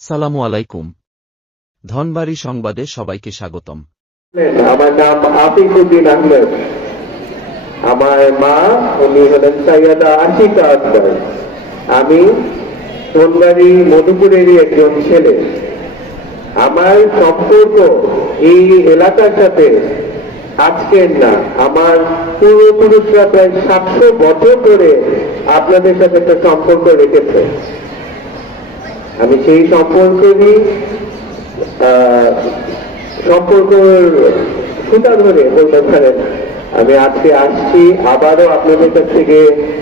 সালামু আলাইকুম। ধনবাড়ি সংবাদে সবাইকে স্বাগতম। আমার নাম আফিকুদ্দিন আহমেদ। আমার মা, উনি হলেন সৈয়দা আশিকা আকবর। আমি সোনবাড়ি মধুপুরেরই একজন ছেলে। আমার সম্পর্ক এই এলাকার সাথে আজকের না, আমার পূর্বপুরুষরা প্রায় সাতশো বছর ধরে আপনাদের সাথে একটা সম্পর্ক রেখেছে। আমি সেই সম্পর্কেরই আহ, সম্পর্কের সুতা ধরে বলতে পারেন। আমি আজকে আসছি আবারও আপনাদের কাছ থেকে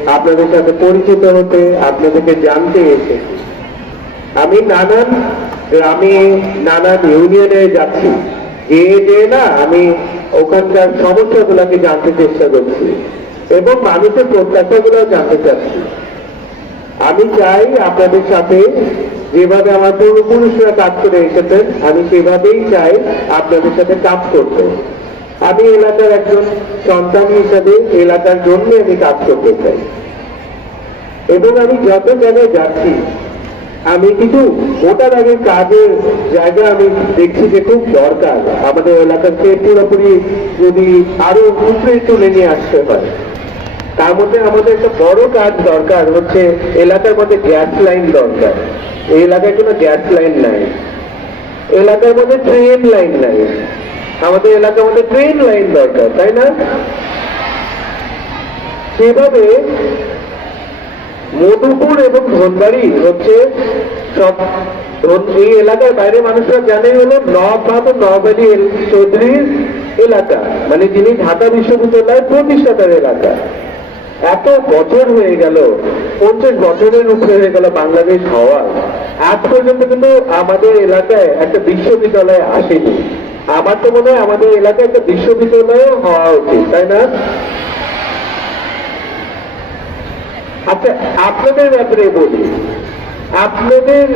আপনাদের সাথে পরিচিত হতে আপনাদেরকে জানতে এসেছি আমি নানান গ্রামে নানান ইউনিয়নে যাচ্ছি। যে যে না আমি ওখানকার সমস্যাগুলোকে জানতে চেষ্টা করছি এবং মানুষের প্রত্যাশাগুলো জানতে চাচ্ছি। আমি চাই আপনাদের সাথে যেভাবে আমার পূর্বপুরুষরা কাজ করে এসেছেন, আমি সেভাবেই চাই আপনাদের সাথে কাজ করতে। আমি এলাকার একজন সন্তান হিসাবে এলাকার জন্য আমি কাজ করতে চাই। এবং আমি যত জায়গায় যাচ্ছি, আমি কিছু ভোটার আগে কাজের জায়গা আমি দেখছি যে খুব দরকার। আমাদের এলাকাকে পুরোপুরি যদি আরও উপরে তুলে নিয়ে আসতে হয়। তার মধ্যে আমাদের একটা বড় কাজ দরকার হচ্ছে এলাকার মধ্যে গ্যাস লাইন দরকার। এই এলাকায় কোনো গ্যাস লাইন নাই। এলাকার মধ্যে ট্রেন লাইন নাই। আমাদের এলাকার মধ্যে ট্রেন লাইন দরকার, তাই না? সেভাবে মধুপুর এবং ধনবাড়ি হচ্ছে সব এই এলাকার বাইরে মানুষরা জানে হলো নবাব নবাড়ি চৌধুরীর এলাকা। মানে যিনি ঢাকা বিশ্ববিদ্যালয়ের প্রতিষ্ঠাতার এলাকা। এত বছর হয়ে গেল পঞ্চাশ বছরের উপরে হয়ে গেল বাংলাদেশ হওয়া। আজ পর্যন্ত কিন্তু আমাদের এলাকায় একটা বিশ্ববিদ্যালয় আসেনি। আমার তো মনে হয় আমাদের এলাকায় একটা বিশ্ববিদ্যালয় হওয়া উচিত, তাই না? আচ্ছা আপনাদের ব্যাপারে বলি। আপনাদের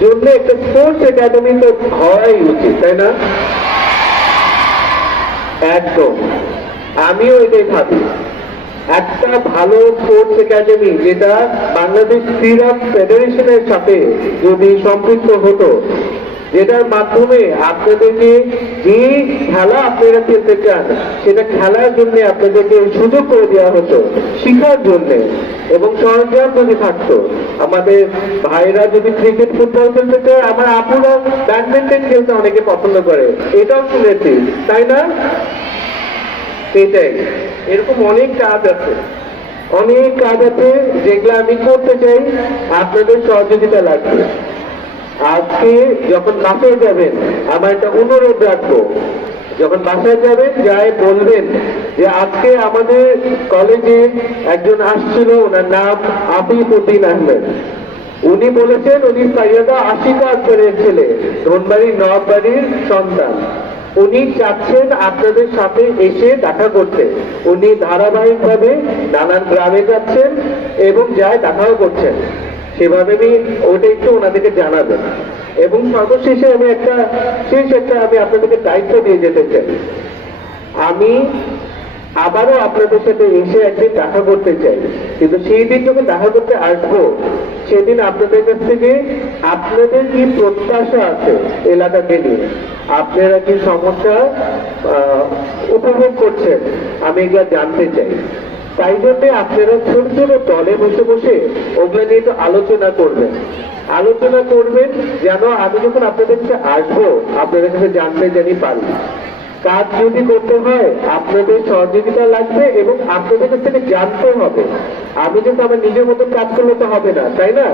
জন্য একটা স্পোর্টস একাডেমি তো হওয়াই উচিত, তাই না? একদম। আমিও এটাই ভাবি। একটা ভালো স্পোর্টস একাডেমি যেটা বাংলাদেশ ক্রীড়া ফেডারেশনের সাথে যদি সম্পৃক্ত হতো, যেটার মাধ্যমে আপনাদেরকে যে খেলা আপনারা খেলতে চান, সেটা খেলার জন্য আপনাদেরকে সুযোগ করে দেওয়া হতো, শিখার জন্য। এবং সরঞ্জাম যদি থাকতো, আমাদের ভাইরা যদি ক্রিকেট ফুটবল খেলতে চায়, আমার আপুরা ব্যাডমিন্টন খেলতে অনেকে পছন্দ করে, এটাও শুনেছি, তাই না? সেটাই এরকম অনেক কাজ আছে। অনেক কাজ আছে যেগুলো আমি করতে চাই, আপনাদের সহযোগিতা লাগবে। আজকে যখন বাসায় যাবেন, আমার একটা অনুরোধ রাখব। যখন বাসায় যাবেন যাই বলবেন যে আজকে আমাদের কলেজে একজন আসছিল, ওনার নাম আফিফ উদ্দিন আহমেদ। উনি বলেছেন, উনি সৈয়দা আশিকা আকবরের ছেলে, ধনবাড়ির নবাবাড়ির সন্তান। উনি চাচ্ছেন আপনাদের সাথে এসে দেখা করতে। উনি ধারাবাহিকভাবে নানান গ্রামে যাচ্ছেন এবং যায় দেখাও করছেন। সেভাবে আমি ওটা একটু ওনাদেরকে জানাবেন। এবং সর্বশেষে আমি একটা, শেষ একটা আমি আপনাদেরকে দায়িত্ব দিয়ে যেতে চাই। আমি আবারও আপনাদের সাথে এসে একদিন দেখা করতে চাই। কিন্তু সেই দিন যখন দেখা করতে আসব, সেদিন আপনাদের কাছ থেকে আপনাদের কি প্রত্যাশা আছে এলাকাকে নিয়ে আপনারা কি সমস্যা উপভোগ করছেন? আমি এগুলো জানতে চাই। তাই জন্য আপনারা ছোট ছোট দলে বসে বসে ওগুলো নিয়ে একটু আলোচনা করবেন। আলোচনা করবেন যেন আমি যখন আপনাদের কাছে আসব, আপনাদের কাছে জানতে জানি পারি। কাজ যদি করতে হয়, আপনাদের সহযোগিতা লাগবে এবং আপনাদের কাছ থেকে জানতে হবে। আমি কিন্তু আমার নিজের মতো কাজ করলে তো হবে না, তাই না?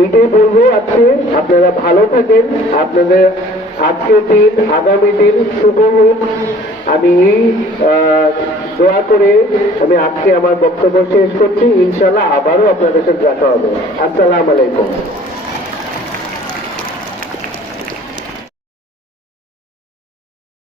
এইটাই বলব আজকে। আপনারা ভালো থাকেন। আপনাদের আজকের দিন, আগামী দিন শুভ হোক। আমি দোয়া করে আমি আজকে আমার বক্তব্য শেষ করছি। ইনশাল্লাহ আবারও আপনাদের সাথে দেখা হবে। আসসালাম আলাইকুম।